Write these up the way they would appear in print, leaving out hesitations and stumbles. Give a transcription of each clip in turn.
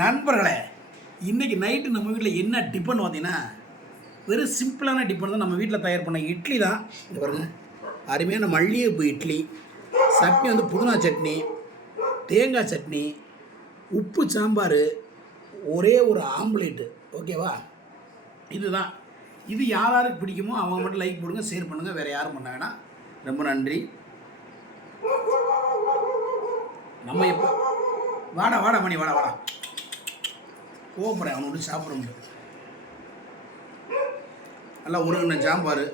நண்பர்களே, இன்றைக்கி நைட்டு நம்ம வீட்டில் என்ன டிஃபன் பார்த்தீங்கன்னா, வெறும் சிம்பிளான டிஃபன் தான். நம்ம வீட்டில் தயார் பண்ண இட்லி தான். இங்கே பாருங்கள், அருமையான மல்லிகைப்பூ இட்லி, சட்னி வந்து புதினா சட்னி, தேங்காய் சட்னி, உப்பு சாம்பார், ஒரே ஒரு ஆம்லேட்டு. ஓகேவா? இதுதான். இது யார் யாருக்கு பிடிக்குமோ அவங்க மட்டும் லைக் போடுங்க, ஷேர் பண்ணுங்கள். வேறு யாரும் பண்ண வேணாம். ரொம்ப நன்றி. நம்ம எப்போ வாடா வாடா மணி வாடா வாடா கோபுறேன் அவனோட சாப்பிட முடியும். நல்லா உருகுன சாம்பார்,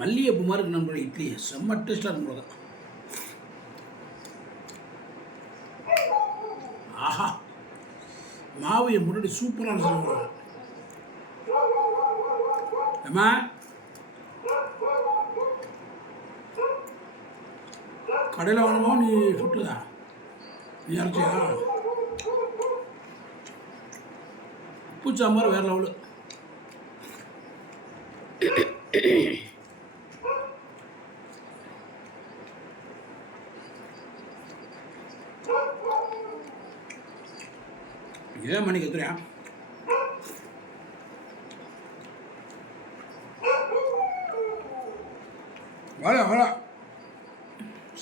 மல்லிகைப்பூ மாதிரி இருக்கு. நம்மளோட இட்லி செம்ம டேஸ்டாக இருக்கும். ஆஹா, மாவு முன்னாடி சூப்பரான சொல்லுவாங்க. அம்மா கடையில் வாங்கணுமோ நீ சுட்டுதா? நீ அரைச்சியா? உப்பு சாம்பார் வேறு லெவலு. ஏன் மணிக்கு எத்துறியா? வாடா வாடா,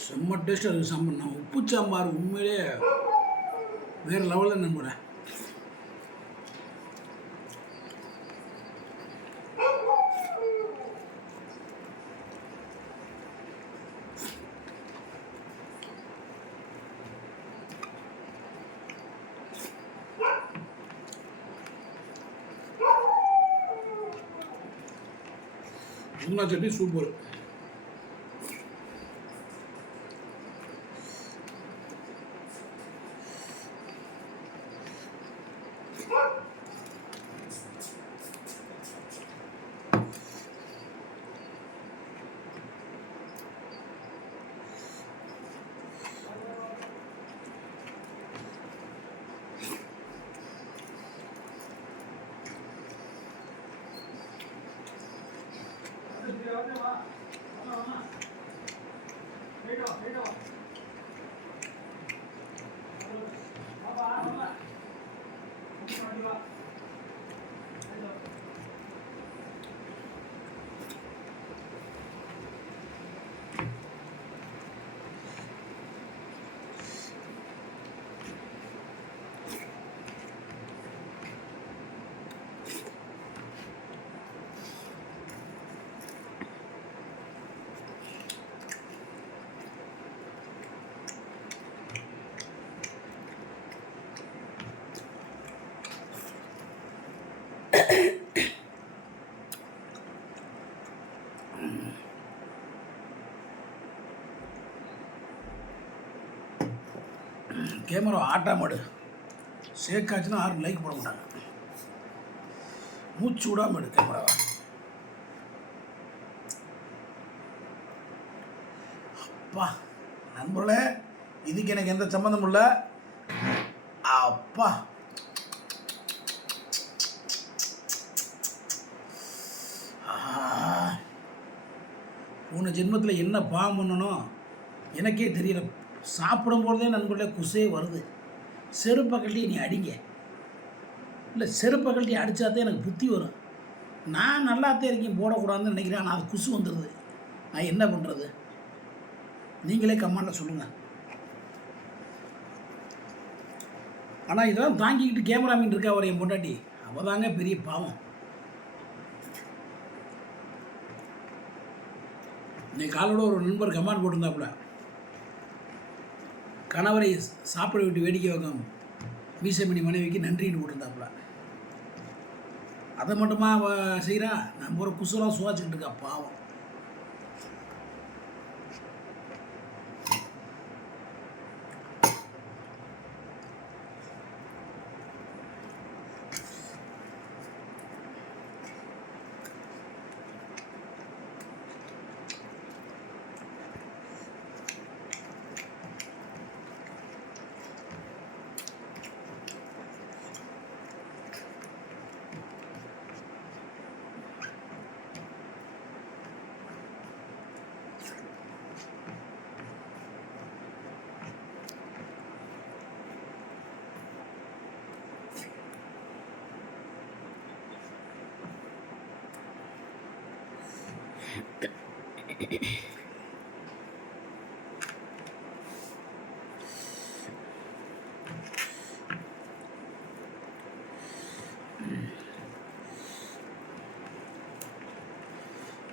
செம்ம டேஸ்ட்டாக இருக்குது சாம்பார். நான் உப்பு சாம்பார் உண்மையிலே வேறு லெவலில் நம்புகிறேன். புதினா சட்னி சூப்பர். கேமரா ஆட்டா மாடு சேக்காச்சுன்னா யாரும் லைக் போட மாட்டாங்க. மூச்சு விடாம எடு கேமராவை. அப்பா நண்பர்களே, இதுக்கு எனக்கு எந்த சம்மந்தமும் இல்லை. அப்பா போன ஜென்மத்தில் என்ன பாவம் பண்ணணும் எனக்கே தெரியல. சாப்பிடும்போதே நண்பர்களே குசே வருது. செருப்பை கழட்டி நீ அடிங்க, இல்லை செருப்பை கழட்டி அடித்தாதான் எனக்கு புத்தி வரும். நான் நல்லாத்தான் இருக்கேன், போடக்கூடாதுன்னு நினைக்கிறேன். ஆனால் அது குசு வந்துடுது. நான் என்ன பண்ணுறது? நீங்களே கமெண்டில் சொல்லுங்கள். ஆனால் இதெல்லாம் தாங்கிக்கிட்டு கேமராமீன் இருக்கா அவர் என் பொண்டாட்டி, அவள் தாங்க பெரிய பாவம். இன்னைக்கு காலோட ஒரு நண்பர் கமெண்ட் போட்டிருந்தாப்புல, கணவரை சாப்பிட விட்டு வேடிக்கை வைக்கும் மீசமணி மனைவிக்கு நன்றின்னு போட்டிருந்தாப்புல. அதை மட்டுமா செய்கிறா? நம்ம ஒரு குசுலாம் சுவாச்சிக்கிட்டு இருக்கா பாவம்.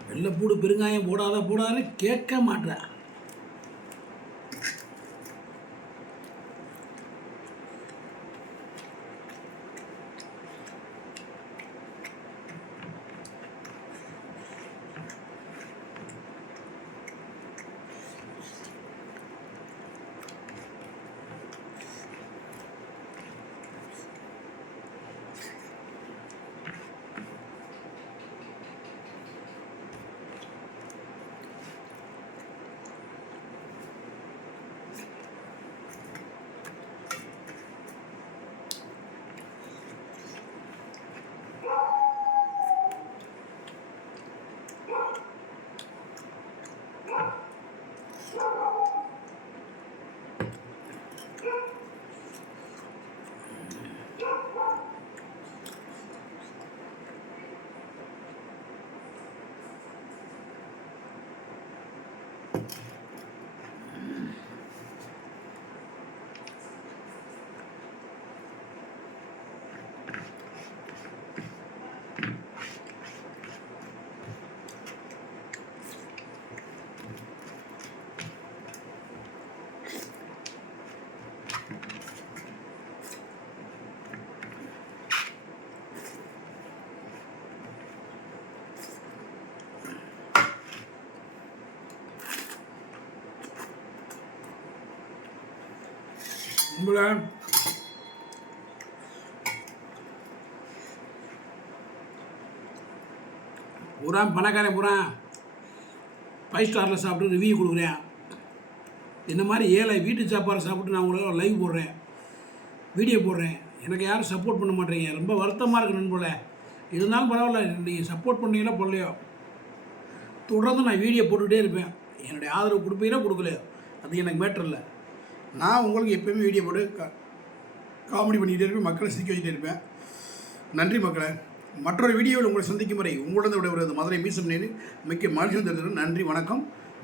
வெள்ளைப்பூடு பெருங்காயம் போடாதான்னு கேட்க மாட்டேன். உங்களை பூரா பணக்காரன் பூரா 5 ஸ்டாரில் சாப்பிட்டு ரிவ்யூ கொடுக்குறேன். இந்த மாதிரி ஏழை வீட்டு சாப்பாடு சாப்பிட்டு நான் உங்களுக்கு லைவ் போடுறேன், வீடியோ போடுறேன். எனக்கு யாரும் சப்போர்ட் பண்ண மாட்டேங்க. ரொம்ப வருத்தமாக இருக்கு நண்பர்களே. இருந்தாலும் பரவாயில்ல, நீங்கள் சப்போர்ட் பண்ணீங்களோ போடலையோ தொடர்ந்து நான் வீடியோ போட்டுக்கிட்டே இருப்பேன். என்னுடைய ஆதரவு கொடுப்பீங்களோ கொடுக்கலையோ அது எனக்கு மேட்டர் இல்லை. நான் உங்களுக்கு எப்போயுமே வீடியோ போட்டு காமெடி பண்ணிக்கிட்டே இருப்பேன், மக்களை சிரிக்க வச்சுட்டே இருப்பேன். நன்றி மக்களை. மற்றொரு வீடியோவில் உங்களை சந்திக்கும் வரை உங்களிடம் விட மதுரை மீசம் நேரு மிக்க மகிழ்ச்சி தெரிஞ்சிடும். நன்றி, வணக்கம்.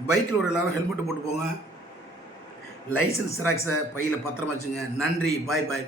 பைக்கில் ஒரு எல்லாரும் ஹெல்மெட்டு போட்டு போங்க. லைசன்ஸ் ஜெராக்ஸை பையில் பத்திரமா வச்சுங்க. நன்றி, பாய் பாய்.